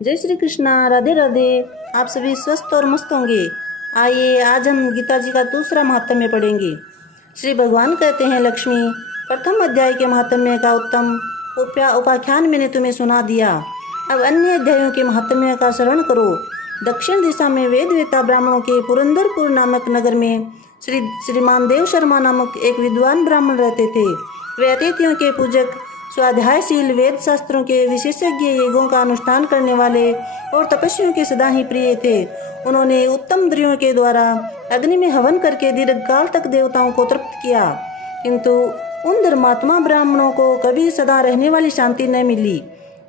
जय श्री कृष्णा। राधे राधे। आप सभी स्वस्थ और मस्त होंगे। आइए आज हम गीता जी का दूसरा महात्म्य पढ़ेंगे। श्री भगवान कहते हैं, लक्ष्मी, प्रथम अध्याय के महात्म्य का उत्तम उपाख्यान मैंने तुम्हें सुना दिया। अब अन्य अध्यायों के महात्म्य का श्रवण करो। दक्षिण दिशा में वेद वेता ब्राह्मणों के पुरंदरपुर नामक नगर में श्रीमान देव शर्मा नामक एक विद्वान ब्राह्मण रहते थे। वे अतिथियों के पूजक, स्वाध्यायशील, वेद शास्त्रों के विशेषज्ञ, यज्ञों का अनुष्ठान करने वाले और तपस्वियों के सदा ही प्रिय थे। उन्होंने उत्तम इंद्रियों के द्वारा अग्नि में हवन करके दीर्घकाल तक देवताओं को तृप्त किया, किंतु उन धर्मात्मा ब्राह्मणों को कभी सदा रहने वाली शांति न मिली।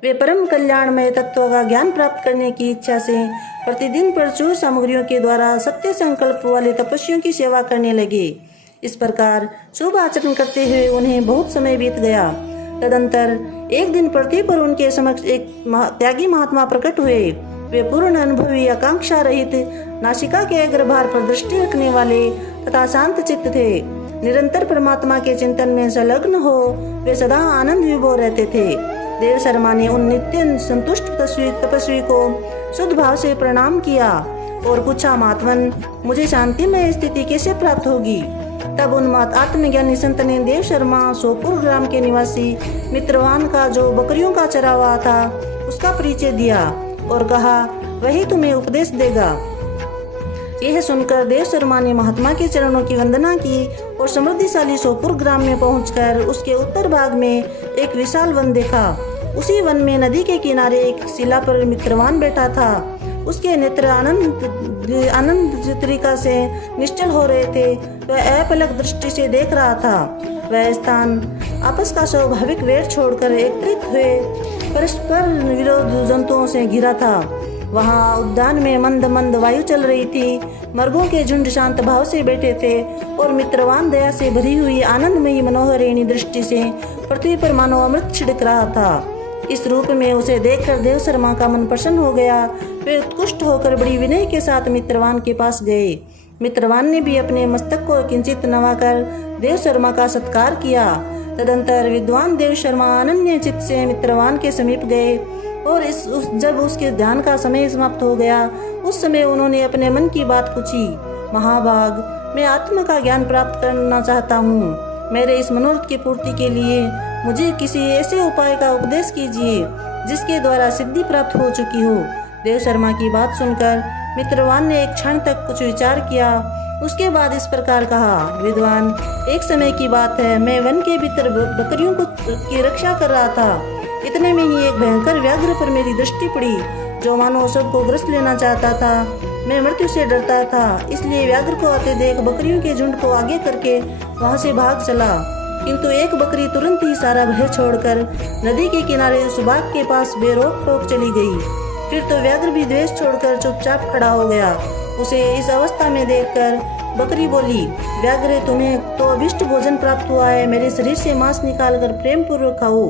वे परम कल्याणमय तत्व का ज्ञान प्राप्त करने की इच्छा से प्रतिदिन प्रचुर सामग्रियों के द्वारा सत्य संकल्प वाले तपस्वियों की सेवा करने लगे। इस प्रकार शुभ आचरण करते हुए उन्हें बहुत समय बीत गया। तदंतर एक दिन पृथ्वी पर उनके समक्ष एक त्यागी महात्मा प्रकट हुए। वे पूर्ण अनुभवी, आकांक्षा रहित, नासिका के अग्रभार पर दृष्टि रखने वाले तथा शांत चित्त थे। निरंतर परमात्मा के चिंतन में संलग्न हो वे सदा आनंद विभोर रहते थे। देव शर्मा ने उन नित्य संतुष्ट तपस्वी को शुद्ध भाव से प्रणाम किया और पूछा, महात्मन, मुझे शांतिमय स्थिति कैसे प्राप्त होगी? तब उन आत्मज्ञानी संत ने देव शर्मा सोपुर ग्राम के निवासी मित्रवान का, जो बकरियों का चरा हुआ था, उसका परिचय दिया और कहा, वही तुम्हें उपदेश देगा। यह सुनकर देव शर्मा ने महात्मा के चरणों की वंदना की और समृद्धिशाली सोपुर ग्राम में पहुंचकर उसके उत्तर भाग में एक विशाल वन देखा। उसी वन में नदी के किनारे एक शिला पर मित्रवान बैठा था। उसके नेत्र आनंद तरीका से निश्चल हो रहे थे। वह अपलक दृष्टि से देख रहा था। वह स्थान आपस का स्वाभाविक वैर छोड़कर एकत्रित हुए परस्पर विरोध जंतुओं से घिरा था। वहाँ उद्यान में मंद मंद वायु चल रही थी। मर्गों के झुंड शांत भाव से बैठे थे और मित्रवान दया से भरी हुई आनंदमयी मनोहरिणी दृष्टि से पृथ्वी पर मानो अमृत छिड़क रहा था। इस रूप में उसे देखकर देव शर्मा का मन प्रसन्न हो गया। वे उत्कृष्ट होकर बड़ी विनय के साथ मित्रवान के पास गए। मित्रवान ने भी अपने मस्तक को किंचित नवाकर देव शर्मा का सत्कार किया। तदंतर विद्वान देव शर्मा अनन्य चित्त से मित्रवान के समीप गए और जब उसके ध्यान का समय समाप्त हो गया, उस समय उन्होंने अपने मन की बात पूछी। महाभाग, मैं आत्मा का ज्ञान प्राप्त करना चाहता हूँ। मेरे इस मनोरथ की पूर्ति के लिए मुझे किसी ऐसे उपाय का उपदेश कीजिए जिसके द्वारा सिद्धि प्राप्त हो चुकी हो। देव शर्मा की बात सुनकर मित्रवान ने एक क्षण तक कुछ विचार किया। उसके बाद इस प्रकार कहा, विद्वान, एक समय की बात है, मैं वन के भीतर बकरियों की रक्षा कर रहा था। इतने में ही एक भयंकर व्याघ्र पर मेरी दृष्टि पड़ी, जो मानो सबको ग्रस्त लेना चाहता था। मैं मृत्यु से डरता था, इसलिए व्याघ्र को आते देख बकरियों के झुंड को आगे करके वहां से भाग चला, किंतु एक बकरी तुरंत ही सारा भय छोड़कर नदी के किनारे उस बाघ के पास बेरोक टोक चली गई। फिर तो व्याघ्र भी द्वेष छोड़कर चुपचाप खड़ा हो गया। उसे इस अवस्था में देखकर बकरी बोली, व्याघ्र, तुम्हें तो अभिष्ट भोजन प्राप्त हुआ है। मेरे शरीर से मांस निकालकर प्रेम पूर्वक खाओ।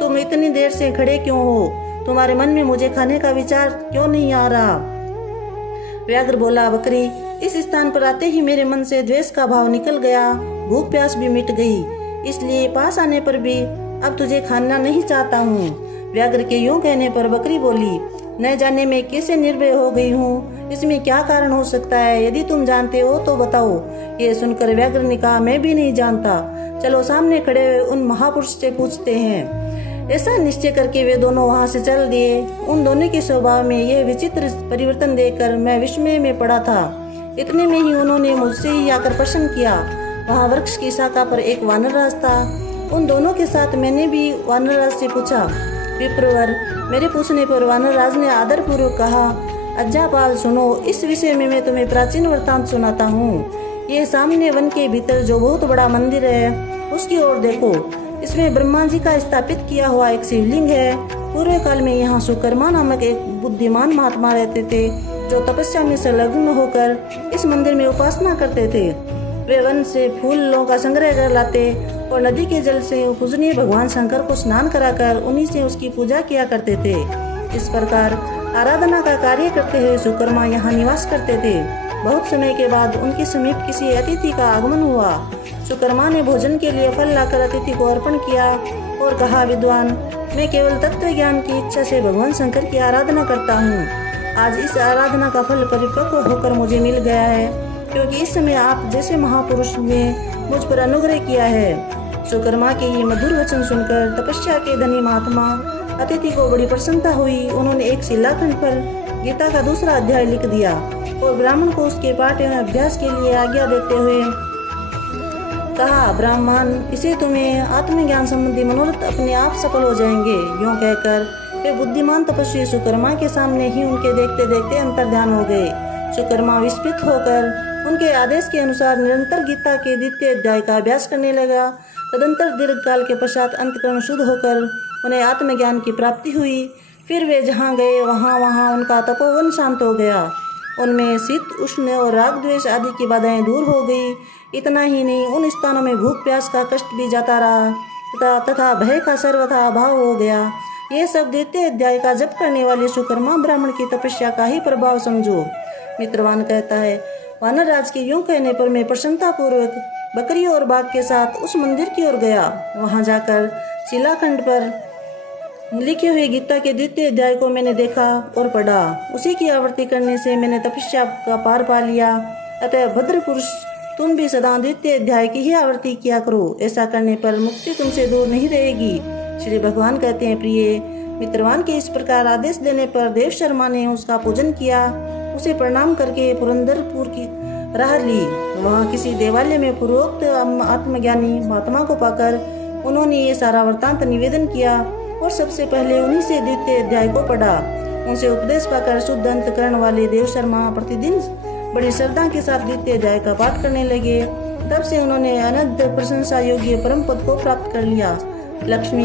तुम इतनी देर से खड़े क्यों हो? तुम्हारे मन में मुझे खाने का विचार क्यों नहीं आ रहा? व्याघ्र बोला, बकरी, इस स्थान पर आते ही मेरे मन से द्वेष का भाव निकल गया, भूख प्यास भी मिट गई, इसलिए पास आने पर भी अब तुझे खाना नहीं चाहता हूँ। व्याघ्र के यूं कहने पर बकरी बोली, न जाने मैं कैसे निर्भय हो गई हूँ, इसमें क्या कारण हो सकता है? यदि तुम जानते हो तो बताओ। ये सुनकर व्याघ्र ने कहा, मैं भी नहीं जानता। चलो सामने खड़े हुए उन महापुरुष से पूछते हैं। ऐसा निश्चय करके वे दोनों वहां से चल दिए। उन दोनों के स्वभाव में यह विचित्र परिवर्तन देखकर मैं विस्मय में पड़ा था। इतने में ही उन्होंने मुझसे ही आकर प्रश्न किया। वहाँ वृक्ष की शाखा पर एक वानरराज था। उन दोनों के साथ मैंने भी वानरराज से पूछा। विप्रवर, मेरे पूछने पर वानरराज ने आदर पूर्वक कहा, अज्जापाल, सुनो, इस विषय में मैं तुम्हें प्राचीन वृत्तांत सुनाता हूँ। ये सामने वन के भीतर जो बहुत बड़ा मंदिर है, उसकी ओर देखो। इसमें ब्रह्मा जी का स्थापित किया हुआ एक शिवलिंग है। पूर्व काल में यहाँ सुकर्मा नामक एक बुद्धिमान महात्मा रहते थे, जो तपस्या में संलग्न होकर इस मंदिर में उपासना करते थे। वे वन से फूलों का संग्रह कर लाते और नदी के जल से पूजनीय भगवान शंकर को स्नान कराकर उन्हीं से उसकी पूजा किया करते थे। इस प्रकार आराधना का कार्य करते हुए सुकर्मा यहाँ निवास करते थे। बहुत समय के बाद उनके समीप किसी अतिथि का आगमन हुआ। सुकर्मा ने भोजन के लिए फल लाकर अतिथि को अर्पण किया और कहा, विद्वान, मैं केवल तत्व ज्ञान की इच्छा से भगवान शंकर की आराधना करता हूँ। आज इस आराधना का फल परिपक्व होकर मुझे मिल गया है, क्योंकि इस समय आप जैसे महापुरुष ने मुझ पर अनुग्रह किया है। सुकर्मा के ये मधुर वचन सुनकर तपस्या के धनी महात्मा अतिथि को बड़ी प्रसन्नता हुई। उन्होंने एक शिलाखंड पर गीता का दूसरा अध्याय लिख दिया और ब्राह्मण को उसके पाठ एवं अभ्यास के लिए आज्ञा देते हुए कहा, ब्राह्मण, इसे तुम्हें आत्मज्ञान संबंधी मनोरथ अपने आप सफल हो जाएंगे। यूँ कहकर वे बुद्धिमान तपस्वी सुकर्मा के सामने ही उनके देखते देखते अंतर्ध्यान हो गए। सुकर्मा विस्मित होकर उनके आदेश के अनुसार निरंतर गीता के द्वितीय अध्याय का अभ्यास करने लगा। तदंतर दीर्घ काल के पश्चात अंतकरण शुद्ध होकर उन्हें आत्मज्ञान की प्राप्ति हुई। फिर वे जहाँ गए वहाँ उनका तपोवन शांत हो गया। उनमें शीत उष्ण और राग द्वेष आदि की बाधाएं दूर हो गई। इतना ही नहीं, उन स्थानों में भूख प्यास का कष्ट भी जाता रहा तथा भय का सर्वथा अभाव हो गया। ये सब द्वितीय अध्याय का जप करने वाले सुकर्मा ब्राह्मण की तपस्या का ही प्रभाव समझो। मित्रवान कहता है, वानर राज के यूं कहने पर मैं प्रसन्नता पूर्वक बकरी और बाघ के साथ उस मंदिर की ओर गया। वहां जाकर शिलाखंड पर लिखे हुए गीता के द्वितीय अध्याय को मैंने देखा और पढ़ा। उसी की आवृत्ति करने से मैंने तपस्या का पार पा लिया। अतः भद्र पुरुष, तुम भी सदा द्वितीय अध्याय की ही आवृत्ति किया करो। ऐसा करने पर मुक्ति तुमसे दूर नहीं रहेगी। श्री भगवान कहते हैं, प्रिय मित्रवान के इस प्रकार आदेश देने पर देव शर्मा ने उसका पूजन किया। उसे प्रणाम करके पुरंदरपुर की राह ली। वहाँ किसी देवालय में पूर्वोक्त आत्मज्ञानी महात्मा को पाकर उन्होंने ये सारा वृत्तांत निवेदन किया और सबसे पहले उन्हीं से द्वितीय अध्याय को पढ़ा। उनसे उपदेश पाकर शुद्ध अंतकरण वाले देव शर्मा प्रतिदिन बड़ी श्रद्धा के साथ द्वितीय अध्याय का पाठ करने लगे। तब से उन्होंने अनंत प्रशंसा योग्य परम पद को प्राप्त कर लिया। लक्ष्मी,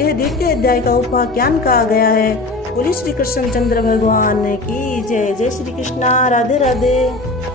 यह द्वितीय अध्याय का उपाख्यान कहा गया है। बोलिए श्री कृष्ण चंद्र भगवान की जय। जय श्री कृष्णा। राधे राधे।